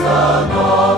The Christa